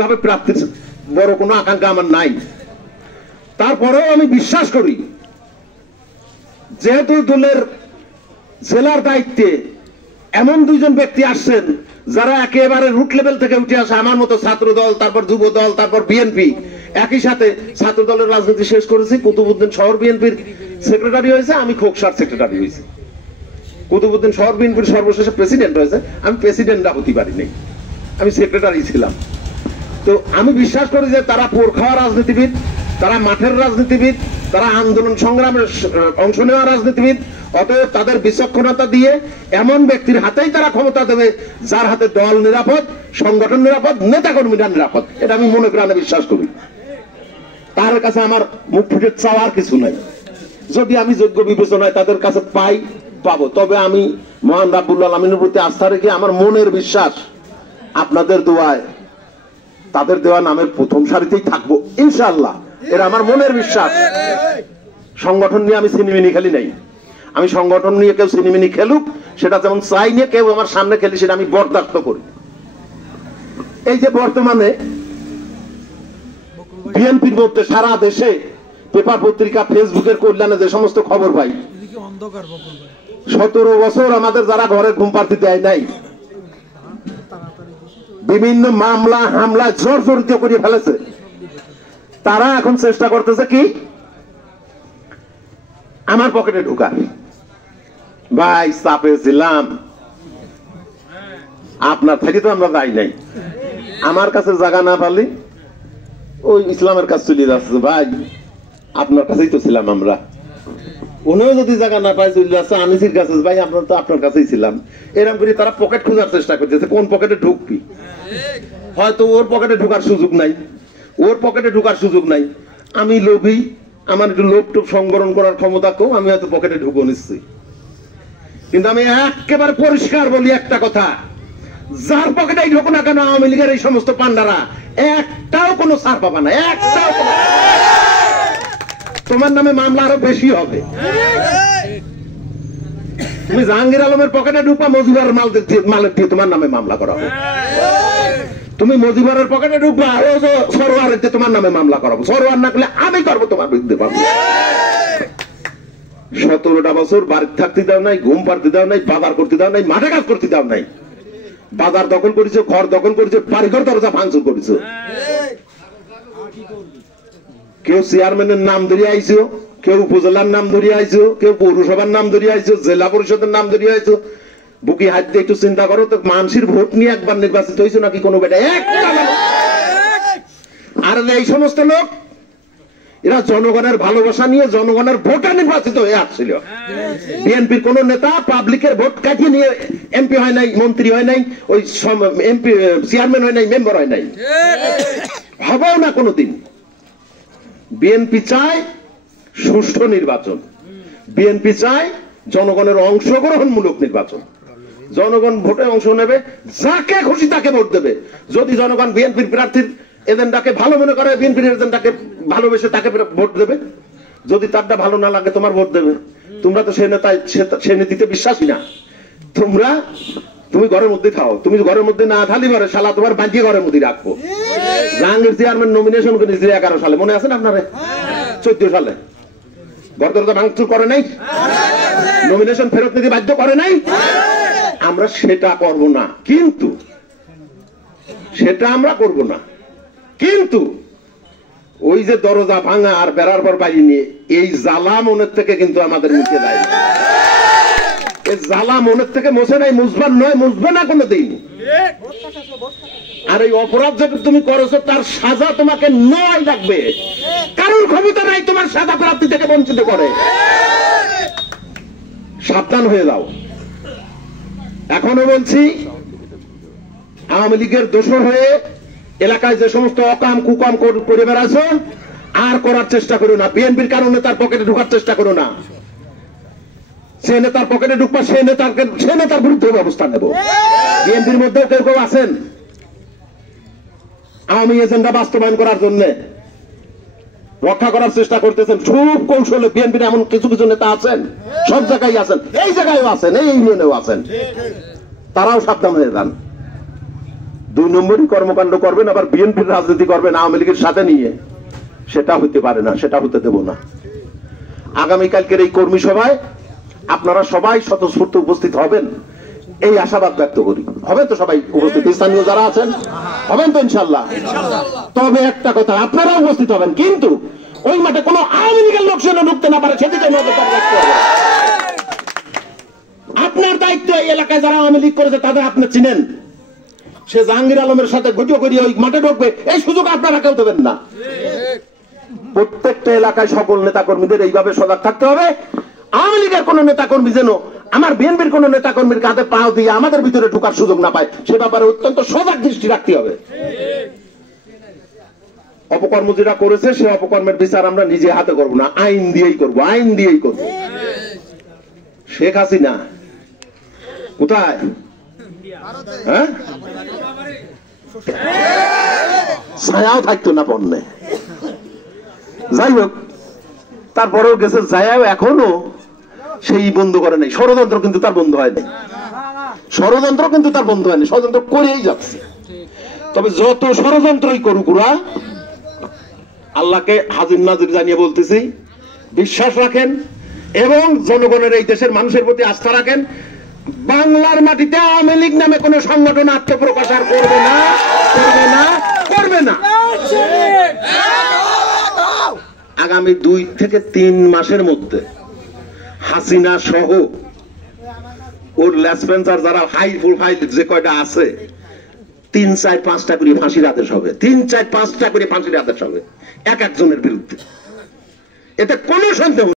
ভাবে প্রার্থীর বড় কোনো আকাঙ্ক্ষা আমার নাই। তারপরেও আমি বিশ্বাস করি যেহেতু দলের জেলার দায়িত্বে এমন দুইজন ব্যক্তি আসছেন যারা একেবারে রুট লেভেল থেকে উঠে আসে, আমার মতো ছাত্র দল, তারপর যুব দল, তারপর বিএনপি, একই সাথে ছাত্র দলের রাজনীতি শেষ করেছি। কুতুবউদ্দিন শহর বিএনপির সেক্রেটারি হয়েছে, আমি খোকসার সেক্রেটারি হয়েছি। কুতুবউদ্দিন শহর বিএনপির সর্বশেষে প্রেসিডেন্ট হয়েছে, আমি প্রেসিডেন্টটা হতে পারিনি, আমি সেক্রেটারি ছিলাম। তো আমি বিশ্বাস করি যে তারা পোর খাওয়া রাজনীতিবিদ, তারা মাঠের রাজনীতিবিদ, তারা আন্দোলন সংগ্রামের অংশ নেওয়া রাজনীতিবিদ। অতএব তাদের বিচক্ষণতা দিয়ে এমন ব্যক্তির হাতেই তারা ক্ষমতা দেবে যার হাতে দল নিরাপদ, সংগঠন নিরাপদ, নেতাকর্মীরা নিরাপদ। এটা আমি মনে প্রাণে বিশ্বাস করি। তার কাছে আমার মুখ ফুটে চাওয়ার কিছু নাই। যদি আমি যোগ্য বিবেচনায় তাদের কাছে পাবো, তবে আমি মহান রাব্বুল আলামিনের প্রতি আস্থা রেখে আমার মনের বিশ্বাস আপনাদের দোয়ায় তাদের দেওয়া নামের প্রথম সারিতেই থাকবো ইনশাআল্লাহ। এরা আমার মনের বিশ্বাস। সংগঠন নিয়ে আমি সিনেমিনি খেলি নাই। আমি সংগঠন নিয়ে কেউ সিনেমিনি খেলুক, সেটা যেমন চাই নিয়ে কেউ আমার সামনে খেলি, সেটা আমি বরদাস্ত করি। এই যে বর্তমানে বিএনপির মধ্যে সারা দেশে পেপার পত্রিকা ফেসবুকের কল্যাণে যে সমস্ত খবর পাই, 17 বছর আমাদের যারা ঘরে ঘুম পাড়তে দেয় নাই, বিভিন্ন মামলা হামলা জর্জরিত করে ফেলেছে, তারা এখন চেষ্টা করতেছে কি আমার পকেটে ঢুকার। ভাই চাপে ছিলাম, আপনার থেকে তো আমরা যাই নাই, আমার কাছে জায়গা না পালি ওই ইসলামের কাছে চলে যাচ্ছে। ভাই আপনার কাছেই তো ছিলাম আমরা, উনিও যদি জায়গা না পাই চলে যাচ্ছে আনিসির কাছে, ভাই আমরা তো আপনার কাছেই ছিলাম। এরকম করে তারা পকেট খোঁজার চেষ্টা করতেছে, কোন পকেটে ঢুকবি। হয়তো ওর পকেটে ঢুকার সুযোগ নাই, ওর পকেটে ঢুকার সুযোগ নাই। আমি লোভী, আমার একটু লোভ টোপ সংবরণ করার ক্ষমতা কম, আমি হয়তো পকেটে ঢুকো নিশ্চয়ই। কিন্তু আমি একেবারে পরিষ্কার বলি একটা কথা, যার পকেটেই ঢুকো না কেন আওয়ামী লীগের এই সমস্ত পান্ডারা একটাও কোনো ছাড় পাবা না, একটাও। তোমার নামে মামলা আরো বেশি হবে। তুমি জাহাঙ্গীর আলমের পকেটে ঢুকবা, মজিবরের মালের দিয়ে তোমার নামে মামলা করা হবে। তুমি মজিবরের পকেটে ঢুকবা, সরোয়ারের দিয়ে তোমার নামে মামলা করাবো। সরোয়ার না করলে আমি করবো তোমার বিরুদ্ধে মামলা। 17টা বছর বাড়িতে থাকতে দাও নাই, ঘুম পাড়তে দাও নাই, বাজার করতে দাও নাই, মাঠে কাজ করতে দাও নাই। বাজার দখল করেছো, ঘর দখল করেছো, বাড়িঘর দরজা ভাঙচুর করেছো। কেউ চেয়ারম্যানের নাম ধরে আইছো, কেউ উপজেলার নাম ধরে আইছো, কেউ পৌরসভার নাম ধরে আইছো, জেলা পরিষদের নাম ধরে আইছো। বুকি হাত দিয়ে একটু চিন্তা করো তো, মানুষের ভোট নিয়ে একবার নির্বাচিত হয়েছো নাকি কোনো বেটা? আর এই সমস্ত লোক এরা জনগণের ভালোবাসা নিয়ে জনগণের ভোটে নির্বাচিত হয়ে আসছিল। বিএনপির কোন নেতা পাবলিকের ভোট কাটিয়ে নিয়ে এমপি হয় নাই, মন্ত্রী হয় নাই, ওই এমপি চেয়ারম্যান হয় নাই, মেম্বার হয় নাই, হবেও না কোনোদিন। বিএনপি চায় সুষ্ঠু নির্বাচন, বিএনপি চায় জনগণের অংশগ্রহণমূলক নির্বাচন। জনগণ ভোটে অংশ নেবে, যাকে খুশি তাকে ভোট দেবে। যদি জনগণ বিএনপির প্রার্থীর এজেন্ডাকে ভালো মনে করে, বিএনপির এজেন্ডাকে ভালোবেসে তাকে ভোট দেবে। যদি তারটা ভালো না লাগে তোমার ভোট দেবে। তোমরা তো সে নীতিতে বিশ্বাসী না। তুমি ঘরের মধ্যে খাও, তুমি ঘরের মধ্যে না খালি পারে শালা তোমার বাঁচিয়ে ঘরের মধ্যে রাখবো। জাহাঙ্গীর চেয়ারম্যান নমিনেশন করেছে 11 সালে, মনে আছে না আপনারা? 14 সালে ঘর দরজা ভাঙচুর করে নাই, নমিনেশন ফেরত নিতে বাধ্য করে নাই। আমরা সেটা করব না, কিন্তু সেটা আমরা করব না, কিন্তু ওই যে দরজা ভাঙা আর বেড়ার পর বাইরে নিয়ে এই জ্বালা মনের থেকে কিন্তু আমাদের মুখে দেয়। এই জ্বালা মনের থেকে মুছে নাই, মুছবার নয়, মুছবে না কোনোদিন। আর এই অপরাধ যেটা তুমি করেছো তার সাজা তোমাকে নয় লাগবে। কারণ ক্ষমতা নাই তোমার সাজা প্রাপ্তি থেকে বঞ্চিত করে। সাবধান হয়ে যাও। এখনো বলছি, আওয়ামী লীগের দোষর হয়ে এলাকায় যে সমস্ত অকাম কুকাম করে বেড়াছো আর করার চেষ্টা করো না। বিএনপির কারণে তার পকেটে ঢোকার চেষ্টা করো না। সে নেতার পকেটে ঢুকবা, সে নেতার বিরুদ্ধে ব্যবস্থা নেব। বিএনপির মধ্যেও কেউ কেউ আছেন আওয়ামী এজেন্ডা বাস্তবায়ন করার জন্য রক্ষা করার চেষ্টা করতেছেন খুব কৌশলে। বিএনপির এমন কিছু কিছু নেতা আছেন, সব জায়গায় আছেন, এই জায়গায়ও আছেন, এই ইউনিয়নেও আছেন। তারাও সাবধান হয়ে যান। দুই নম্বরই কর্মকাণ্ড করবেন, আবার বিএনপির রাজনীতি করবেন আওয়ামী লীগের সাথে নিয়ে, সেটা হতে পারে না, সেটা হতে দেব না। আগামীকালকের এই কর্মী সভায় আপনারা সবাই স্বতঃস্ফূর্ত উপস্থিত হবেন এই আশাবাদ ব্যক্ত করি। হবেন তো সবাই উপস্থিত? স্থানীয় যারা আছেন হবেন তো ইনশাল্লাহ? তবে একটা কথা, আপনারা উপস্থিত হবেন, কিন্তু ওই মাঠে কোনো আওয়ামী লীগের লোক যেন ঢুকতে না পারে সেদিকে নজর রাখতে হবে। আপনার দায়িত্ব এই এলাকায় যারা আওয়ামী লীগ করেছে তাদের আপনি চিনেন, সে জাহাঙ্গীর আলমের সাথে গটিও করিয়ে ওই মাঠে ঢুকবে, এই সুযোগ আপনারা কেউ দেবেন না। প্রত্যেকটা এলাকায় সকল নেতা কর্মীদের এইভাবে সজাগ থাকতে হবে। আওয়ামী লীগের কোন নেতা কর্মী যেন আমার বিএনপির কোন নেতা কর্মীর কাঁধে পাও দিয়ে আমাদের ভিতরে ঢোকার সুযোগ না পায়, সে ব্যাপারে অত্যন্ত সজাগ দৃষ্টি রাখতে হবে। অপকর্ম যেটা করেছে সে অপকর্মের বিচার আমরা নিজে হাতে করব না, আইন দিয়েই করব, আইন দিয়েই করব। শেখ হাসিনা কোথায়? হ্যাঁ, ছায়াও থাকতো না পণ্যে। যাই হোক, তারপরেও গেছে যায়াও এখনো সেই বন্ধ করে নাই। ষড়যন্ত্র কিন্তু তার বন্ধ হয়নি, ষড়যন্ত্র কিন্তু তার বন্ধ হয়নি, ষড়যন্ত্র করেই যাচ্ছে। তবে যত ষড়যন্ত্রই করুক ওরা, আল্লাহকে হাজির নাজির জানিয়ে বলতেছি, বিশ্বাস রাখেন এবং জনগণের এই দেশের মানুষের প্রতি আস্থা রাখেন। বাংলার মাটিতে আওয়ামী লীগ নামে কোন সংগঠন আত্মপ্রকাশ আর করবে না, করবে না, করবে না। আগামী 2 থেকে 3 মাসের মধ্যে হাসিনা সহ ওর লেসপেন্সার যারা হাই প্রোফাইল যে কয়টা আছে, 3, 4, 5টা করে ফাঁসির আদেশ হবে, 3, 4, 5টা করে ফাঁসির আদেশ হবে এক একজনের বিরুদ্ধে। এতে কোনো সন্দেহ